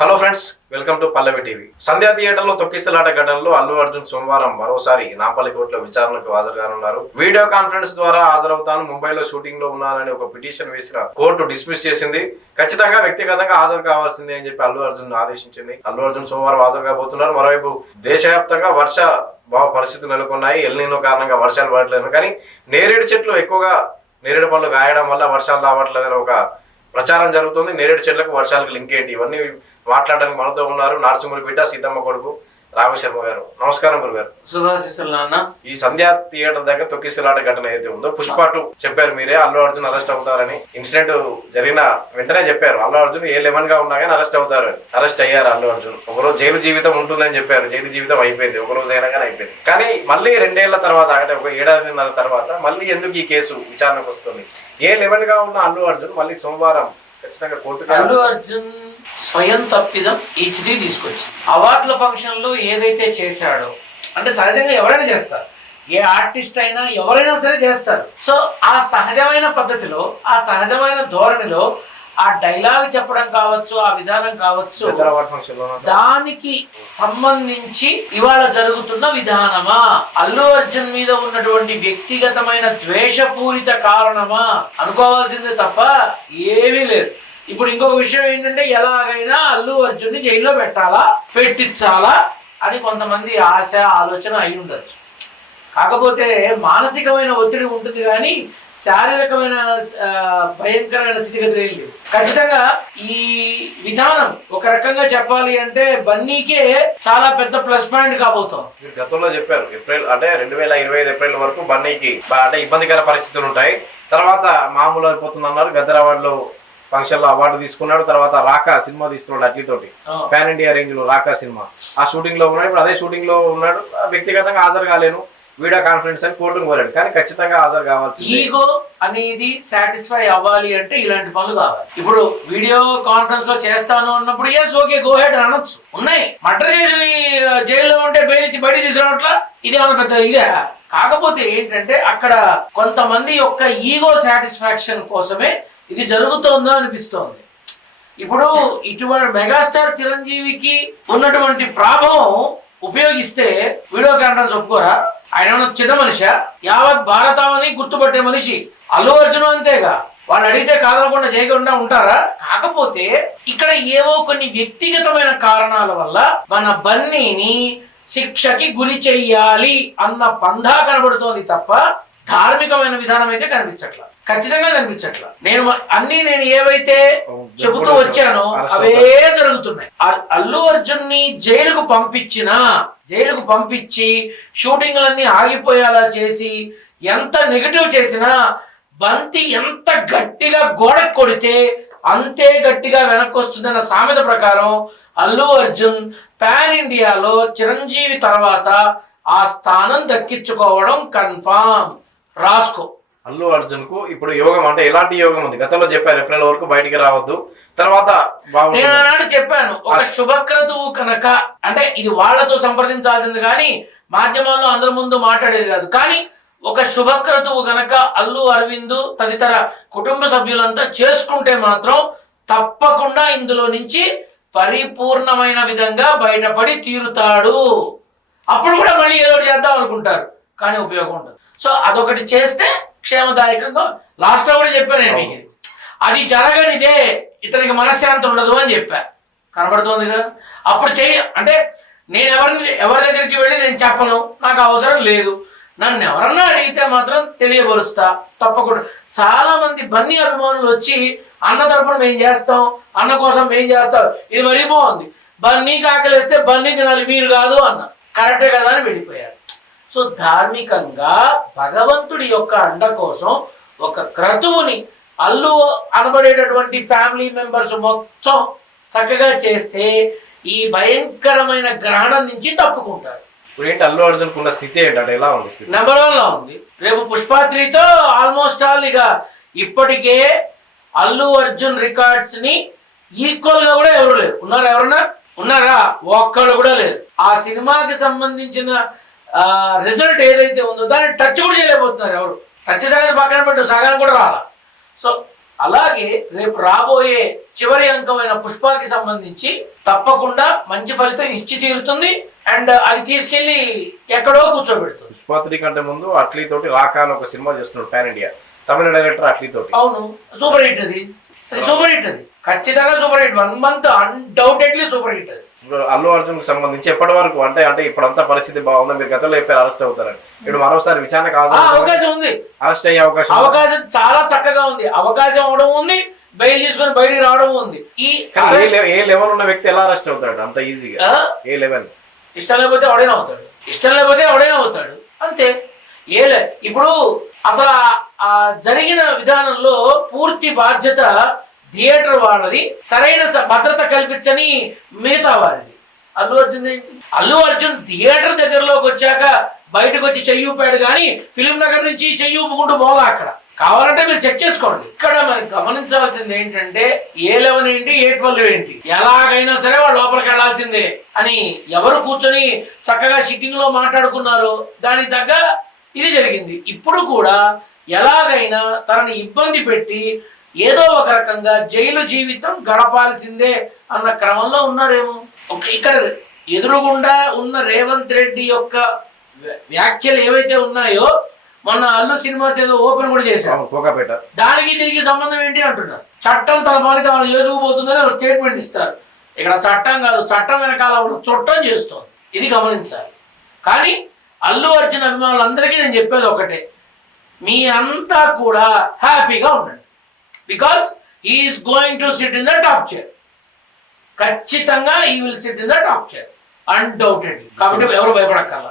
Hello friends, welcome to Pallavi TV. Sandhya థియేటర్లో తొక్కిసలాట ఘటనలో అల్లు అర్జున్ సోమవారం మరోసారి నాంపల్లి కోర్టులో విచారణకు హాజరుగానున్నారు. వీడియో కాన్ఫరెన్స్ ద్వారా హాజరవుతాను, ముంబైలో షూటింగ్ లో ఉన్నానని ఒక పిటిషన్ వేసిన కోర్టు డిస్మిస్ చేసింది. ఖచ్చితంగా వ్యక్తిగతంగా హాజరు కావాల్సిందే అని చెప్పి అల్లు అర్జున్ ఆదేశించింది. అల్లు అర్జున్ సోమవారం హాజరు కాబోతున్నారు. మరోవైపు దేశవ్యాప్తంగా వర్ష భావ పరిస్థితులు నెలకొన్నాయి. ఎల్నినో కారణంగా వర్షాలు పడట్లేదు, కానీ నేరేడు చెట్లు ఎక్కువగా నేరేడు పళ్ళు గాయడం వల్ల వర్షాలు రావట్లేదని ఒక ప్రచారం జరుగుతుంది. నేరేడు చెట్లకు వర్షాలకు లింక్ ఏంటి, ఇవన్నీ మాట్లాడడానికి మనతో ఉన్నారు నారసింహుడి బిడ్డ సీతమ్మ కొడుకు రామశర్మ గారు. నమస్కారం గురుగారు. శుభాశీస్సులు నాన్న. ఈ సంధ్యా థియేటర్ దగ్గర తొక్కిసలాట ఘటన ఏదైతే ఉందో, పుష్ప 2 చెప్పారు మీరే అల్లు అర్జున్ అరెస్ట్ అవుతారని. ఇన్సిడెంట్ జరిగిన వెంటనే చెప్పారు అల్లు అర్జున్ A11 గా ఉన్నా కానీ అరెస్ట్ అవుతారు. అరెస్ట్ అయ్యారు అల్లు అర్జున్. ఒకరోజు జైలు జీవితం ఉంటుందని చెప్పారు. జైలు జీవితం అయిపోయింది, ఒక రోజు అయినా కానీ అయిపోయింది. కానీ మళ్ళీ 2 ఏళ్ల తర్వాత, అంటే ఒక 7 ఏడాదిన్నర తర్వాత మళ్ళీ ఎందుకు ఈ కేసు విచారణకు వస్తుంది? A11 గా ఉన్న అల్లు అర్జున్ మళ్ళీ సోమవారం ఖచ్చితంగా కోర్టుకు. అల్లు అర్జున్ స్వయం తప్పిదం HD తీసుకొచ్చి అవార్డుల ఫంక్షన్ లో ఏదైతే చేశాడో, అంటే సహజంగా ఎవరైనా చేస్తారు, ఏ ఆర్టిస్ట్ అయినా ఎవరైనా సరే చేస్తారు. సో ఆ సహజమైన పద్ధతిలో, ఆ సహజమైన ధోరణిలో ఆ డైలాగ్ చెప్పడం కావచ్చు, ఆ విధానం కావచ్చు, దానికి సంబంధించి ఇవాళ జరుగుతున్న విధానమా, అల్లు అర్జున్ మీద ఉన్నటువంటి వ్యక్తిగతమైన ద్వేషపూరిత కారణమా అనుకోవాల్సిందే తప్ప ఏమీ లేదు. ఇప్పుడు ఇంకొక విషయం ఏంటంటే, ఎలాగైనా అల్లు అర్జున్ని జైల్లో పెట్టాలా, పెట్టించాలా అని కొంతమంది ఆశ, ఆలోచన అయి ఉండొచ్చు. కాకపోతే మానసికమైన ఒత్తిడి ఉంటుంది, కానీ శారీరకమైన భయంకరమైన స్థితిగతులు ఏం లేవు. ఖచ్చితంగా ఈ విధానం ఒక రకంగా చెప్పాలి అంటే బన్నీకే చాలా పెద్ద ప్లస్ పాయింట్ కాబోతుంది. మీరు గతంలో చెప్పారు ఏప్రిల్, అంటే 2025 ఏప్రిల్ వరకు బన్నీకి అంటే ఇబ్బందికర పరిస్థితులు ఉంటాయి, తర్వాత మామూలు అయిపోతుంది అన్నారు. గద్దర్ అవార్డులో ఫంక్షన్ లో అవార్డు తీసుకున్నాడు. తర్వాత రాకా సినిమా తీస్తున్నాడు అట్లీతోటి, పాన్ ఇండియా రేంజ్ లో రాకా సినిమా. ఆ షూటింగ్ లో ఉన్నాడు. ఇప్పుడు అదే షూటింగ్ లో ఉన్నాడు. వ్యక్తిగతంగా హాజరు కాలేను, వీడియో కాన్ఫరెన్స్ అని కోర్టుకు పోలేడు, కానీ ఖచ్చితంగా హాజరు కావాల్సి. ఈగో అనేది సాటిస్ఫై అవ్వాలి అంటే ఇలాంటి పనులు కావాలి. ఇప్పుడు వీడియో కాన్ఫరెన్స్ లో చేస్తాను అన్నప్పుడు ఓకే గో హెడ్ అనొచ్చు. ఉన్నాయి, మర్డర్ చేసి జైల్లో ఉంటే బెయిల్ ఇచ్చి బయట తీసుకురావట్లా, ఇదేమన్నా పెద్ద ఇదే. కాకపోతే ఏంటంటే అక్కడ కొంతమంది యొక్క ఈగో సాటిస్ఫాక్షన్ కోసమే ఇది జరుగుతోందా అనిపిస్తోంది. ఇప్పుడు ఇటువంటి మెగాస్టార్ చిరంజీవికి ఉన్నటువంటి ప్రాభవం ఉపయోగిస్తే వీడియో కాన్ఫరెన్స్ ఒప్పుకోరా? ఆయన ఏమన్నా చిన్న మనిషి? యావత్ భారతావని గుర్తుపట్టే మనిషి. అల్లు అర్జున్ అంతేగా, వాళ్ళు అడిగితే కాదనకుండా చేయకుండా ఉంటారా? కాకపోతే ఇక్కడ ఏవో కొన్ని వ్యక్తిగతమైన కారణాల వల్ల మన బన్నీని శిక్షకి గురి చెయ్యాలి అన్న పంధా కనబడుతోంది తప్ప ధార్మికమైన విధానం అయితే కనిపించట్లా, ఖచ్చితంగా కనిపించట్లా. నేను ఏవైతే చెబుతూ వచ్చానో అవే జరుగుతున్నాయి. అల్లు అర్జున్ ని జైలుకు పంపించి షూటింగ్లన్నీ ఆగిపోయేలా చేసి ఎంత నెగిటివ్ చేసినా, బంతి ఎంత గట్టిగా గోడకు కొడితే అంతే గట్టిగా వెనక్కి వస్తుందన్న సామెత ప్రకారం అల్లు అర్జున్ పాన్ ఇండియాలో చిరంజీవి తర్వాత ఆ స్థానం దక్కించుకోవడం కన్ఫామ్. రాసుకో. అల్లు అర్జున్ కు ఇప్పుడు యోగం అంటే ఎలాంటి యోగం ఉంది? గతంలో చెప్పారు ఏప్రిల్ వరకు బయటికి రావద్దు, తర్వాత నేను ఆనాడు చెప్పాను ఒక శుభక్రతువు కనుక, అంటే ఇది వాళ్లతో సంప్రదించాల్సింది కానీ మాధ్యమాల్లో అందరి ముందు మాట్లాడేది కాదు. కానీ ఒక శుభక్రతువు గనక అల్లు అరవింద్ తదితర కుటుంబ సభ్యులంతా చేసుకుంటే మాత్రం తప్పకుండా ఇందులో నుంచి పరిపూర్ణమైన విధంగా బయటపడి తీరుతాడు. అప్పుడు కూడా మళ్ళీ ఏదో చేద్దాం అనుకుంటారు, కానీ ఉపయోగం ఉండదు. సో అదొకటి చేస్తే క్షేమదాయకంగా. లాస్ట్ లో కూడా చెప్పాను మీకు, అది జరగనిదే ఇతనికి మనశ్శాంతి ఉండదు అని చెప్పా. కనబడుతోంది కదా. అప్పుడు అంటే నేను ఎవరి దగ్గరికి వెళ్ళి నేను చెప్పను, నాకు అవసరం లేదు. నన్ను ఎవరన్నా అడిగితే మాత్రం తెలియబరుస్తా తప్పకుండా. చాలా మంది బన్నీ అభిమానులు వచ్చి అన్న తరపున మేం చేస్తాం, అన్న కోసం మేం చేస్తాం, ఇది మరీ బాగుంది, బన్నీకి ఆకలిస్తే బన్నీకి తినాలి మీరు కాదు అన్న. కరెక్టే కదా అని వెళ్ళిపోయారు. సో ధార్మికంగా భగవంతుడి యొక్క అండ కోసం ఒక క్రతువుని అల్లు అనబడేటటువంటి ఫ్యామిలీ మెంబర్స్ మొత్తం చక్కగా చేస్తే ఈ భయంకరమైన గ్రహణం నుంచి తప్పుకుంటారు. ఇప్పుడు ఏంటి అల్లు అర్జున్ కున్న స్థితి ఏంటంటే ఎలా ఉంది? నెంబర్ 1 లో ఉంది. రేపు పుష్ప 3తో ఆల్మోస్ట్ ఆల్ ఇక ఇప్పటికే అల్లు అర్జున్ రికార్డ్స్ ని ఈక్వల్ గా కూడా ఎవరు లేరు. ఉన్నారా? ఒక్కళ్ళు కూడా లేరు. ఆ సినిమాకి సంబంధించిన రిజల్ట్ ఏదైతే ఉందో దాన్ని టచ్ కూడా చేయలేకపోతున్నారు ఎవరు. టచ్ సగం పక్కన పెట్టు, సగం కూడా రాలా. సో అలాగే రేపు రాబోయే చివరి అంకమైన పుష్పకి సంబంధించి తప్పకుండా మంచి ఫలితం ఇచ్చి తీరుతుంది. అండ్ అది తీసుకెళ్లి ఎక్కడో కూర్చోబెడుతుంది. పుష్ప 3 కంటే ముందు అట్లీ తోటి రాకా అని ఒక సినిమా చేస్తున్నాడు పాన్ ఇండియా, తమిళ డైరెక్టర్ అట్లీ తోటి. అవును, సూపర్ హిట్ అది సూపర్ హిట్, అది ఖచ్చితంగా super hit, 1 month undoubtedly super hit అది. ఇప్పుడు అల్లు అర్జున్ కి సంబంధించి ఎప్పటి వరకు అంటే ఇప్పుడంతా పరిస్థితి బాగుందా, మీరు గతంలో చెప్పారు అరెస్ట్ అవుతారని, ఇప్పుడు మరోసారి విచారణకు అవకాశం ఉంది, అరెస్ట్ అయ్యే అవకాశం చాలా చక్కగా ఉంది, అవకాశం అవడం ఉంది, బయలు తీసుకొని బయటికి రావడం ఉంది. ఈ ఏ లెవెల్ ఉన్న వ్యక్తి ఎలా అరెస్ట్ అవుతాడు అంత ఈజీగా? ఏ లెవెల్? ఇష్టం లేకపోతే ఎవడైనా అవుతాడు, ఇష్టం లేకపోతే ఎవడైనా అవుతాడు అంతే. ఇప్పుడు అసలు ఆ జరిగిన విధానంలో పూర్తి బాధ్యత థియేటర్ వాళ్ళది, సరైన భద్రత కల్పించని మిగతా వారిది. అల్లు అర్జున్ ఏంటి? అల్లు అర్జున్ థియేటర్ దగ్గరలోకి వచ్చాక బయటకు వచ్చి చెయ్యి ఊపాడు, కానీ ఫిలిం నగర్ నుంచి చెయ్యి ఊపుకుంటూ పోలా. అక్కడ కావాలంటే మీరు చెక్ చేసుకోండి. ఇక్కడ మరి గమనించవలసింది ఏంటంటే A11 ఏంటి, A12 ఏంటి, ఎలాగైనా సరే వాళ్ళు లోపలికి వెళ్లాల్సిందే అని ఎవరు కూర్చొని చక్కగా సిట్టింగ్ లో మాట్లాడుకున్నారు, దానికి తగ్గ ఇది జరిగింది. ఇప్పుడు కూడా ఎలాగైనా తనని ఇబ్బంది పెట్టి ఏదో ఒక రకంగా జైలు జీవితం గడపాల్సిందే అన్న క్రమంలో ఉన్నారేమో. ఇక్కడ ఎదురుగుండా ఉన్న రేవంత్ రెడ్డి యొక్క వ్యాఖ్యలు ఏవైతే ఉన్నాయో, మొన్న అల్లు సినిమాస్ ఏదో ఓపెన్ కూడా చేశారు, దానికి దీనికి సంబంధం ఏంటి అంటున్నారు. చట్టం తన పని తాను చేసుకుపోతుందని ఒక స్టేట్మెంట్ ఇస్తారు. ఇక్కడ చట్టం కాదు, చట్టం వెనకాల ఉన్న చుట్టం చేస్తోంది, ఇది గమనించాలి. కానీ అల్లు అర్జున్ అభిమానులందరికీ నేను చెప్పేది ఒకటే, మీ అంతా కూడా హ్యాపీగా ఉండండి, because he's going to sit in the top chair. ఖచ్చితంగా he will sit in the top chair undoubtedly. కాబట్టి ఎవరు భయపడక్కర్లా.